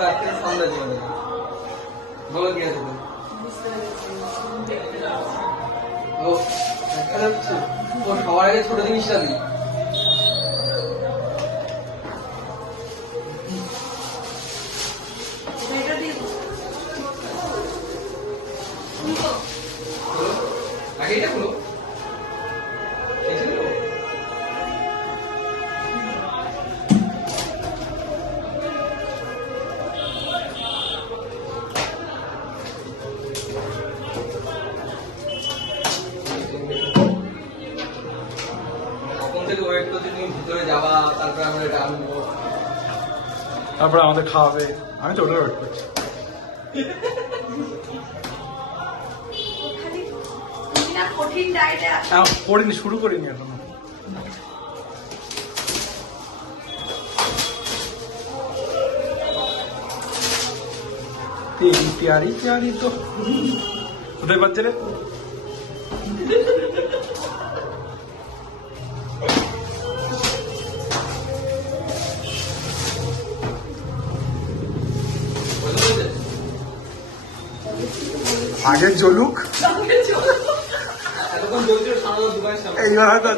রাখতে সামনে যাবে বলো কি আছে ও দেখা যাচ্ছে ও সবার আগে ছোট জিনিসটা দিই আগে এটা খুলো তারপরে আমাদের খাওয়াবে আমি তো ওটা ওয়েট করছি করিনি শুরু করিনি এখনো প্যারি প্যারি তো কোথায় পাচ্ছে রে আগে জ্বলুক এইবার হয়তো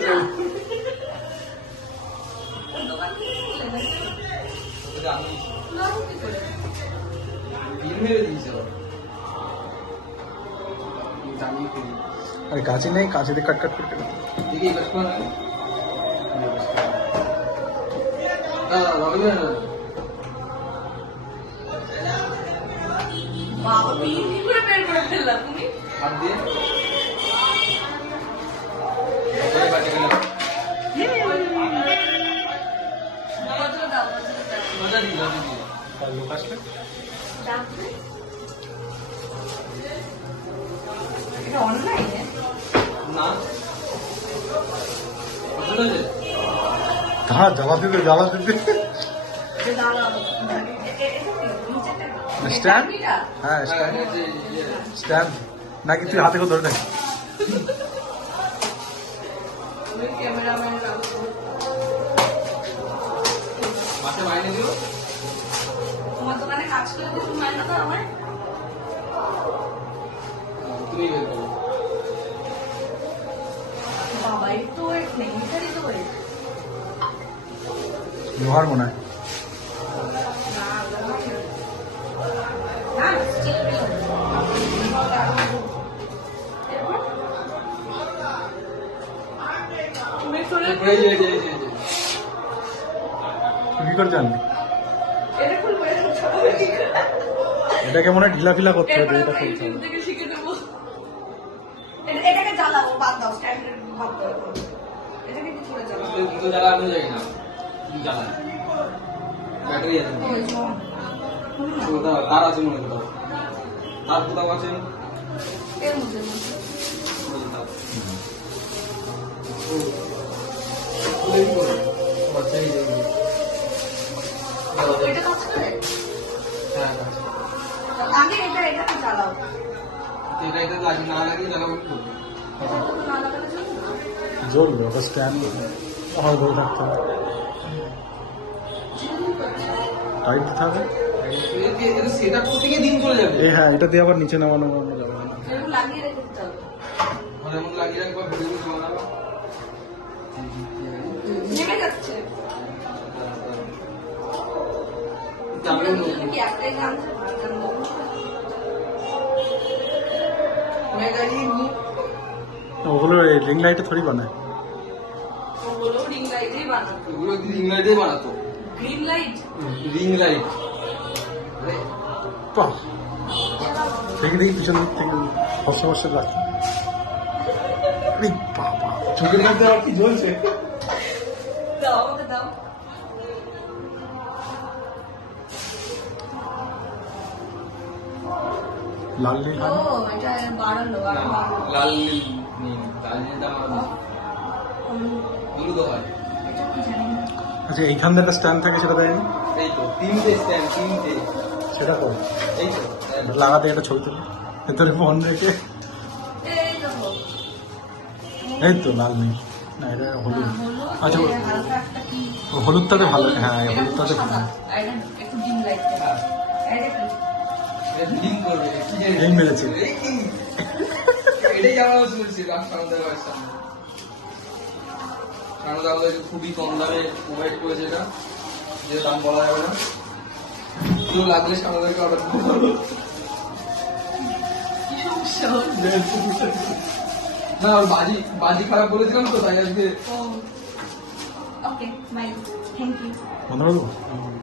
আরে কাছে নেই কাছে দিয়ে কাট কাট করতে বাবা কি করে বের করে ফেললা তুমি হাত দিয়ে ওই বাটে গেল বদলে দাও মজা দিল আর লোক আসলে এটা অনলাইনে না বুঝলে যে হ্যাঁ জ্বালাতে দে জ্বালাতে দে যে দাঁড়াও স্ট্যান্ড হ্যাঁ স্ট্যান্ড নাকি তুই হাতে করে ধরে দেখ ক্যামেরাম্যান মাসে মাইনে দিও তোমার দোকানে কাজ করে তো তুমি মাইনা দাও আমায় তুমি বের করো বাবা এই তো এক নেই মিটারি তো করে লোহার মনে হয় না স্টিল তুমি চলে এই যে তুই কি করে জানবি এটা ফুল করে ছোট এটাকে মনে হয় ঢিলা ফিলা করতে হবে এটা খুলতে হবে থেকে শিখে দেবো এটাকে জ্বালাবো বাদ দাও স্ট্যান্ডার্ড বাদ দাও এটাকে কি করে জ্বালাবো কিন্তু জ্বালা আমি যাই না জ্বালা ব্যাটারি আছে তার আছে মনে করো তার কোথাও আছে এর মধ্যে এটা কাজ করে আগে এটাকে জ্বালাও এটা লাগে না লাগে জ্বালাবো না লাগালে চলবে না জ্বলবে ওটা স্ট্যান্ড হয় ধরে থাকতে হবে টাইট থাকবে সেটা প্রত্যেকে দিন চলে যাবে এই হ্যাঁ এটা দিয়ে আবার নিচে নামানো যাবে না এরকম লাগিয়ে রেখে দিতে হবে ঘরের মধ্যে লাগিয়ে রাখবো ভিডিও বানাবো নেমে যাচ্ছে কি একটাই গান ওগুলো রিং লাইটে থরি বানায় ওগুলো রিং লাইটেই বানাতো এগুলো রিং লাইটে বানাতো গ্রিন লাইট রিং লাইট বাহ দেখি দেখি পিছন দিক থেকে বসে বসে রাখি বাবা চোখের মধ্যে আর কি জ্বলছে দাও আমাকে দাও লাল নীল ও এটা বাড়ালো আরো বাড়ালো লাল নীল লাল নীলটা আমার হলুদ হয় এটা কি জানি না আচ্ছা এইখান থেকে স্ট্যান্ড থাকে সেটা দেয়নি এই তো তিনটে স্ট্যান্ড তিনটে সেটা কর এই তো লাগাতে একটা ছবি তুলি ভেতরে ফোন রেখে এই দেখো এই তো লাল নীল না এটা হলুদ আচ্ছা হালকা একটা কি হলুদটাতে ভালো হ্যাঁ হলুদটাতে ভালো একটু ডিম লাইট এটা কি? লিং করবে কি জানি। এই মেরেছে। এই কি? এটাই আমরা শুনছি লাস্ট আমাদের ভাষা। কারণ আমাদের খুবই কম দামে প্রোভাইড করেছে এটা, যে দাম বলা যাবে না। কেউ লাগলে আমাদেরকে অর্ডার করতে হবে। কি সমস্যা? না ওর বাজি খারাপ বলেছিলাম তো, তাই আজকে ওকে বাই, থ্যাংক ইউ। বন্ধ করবো?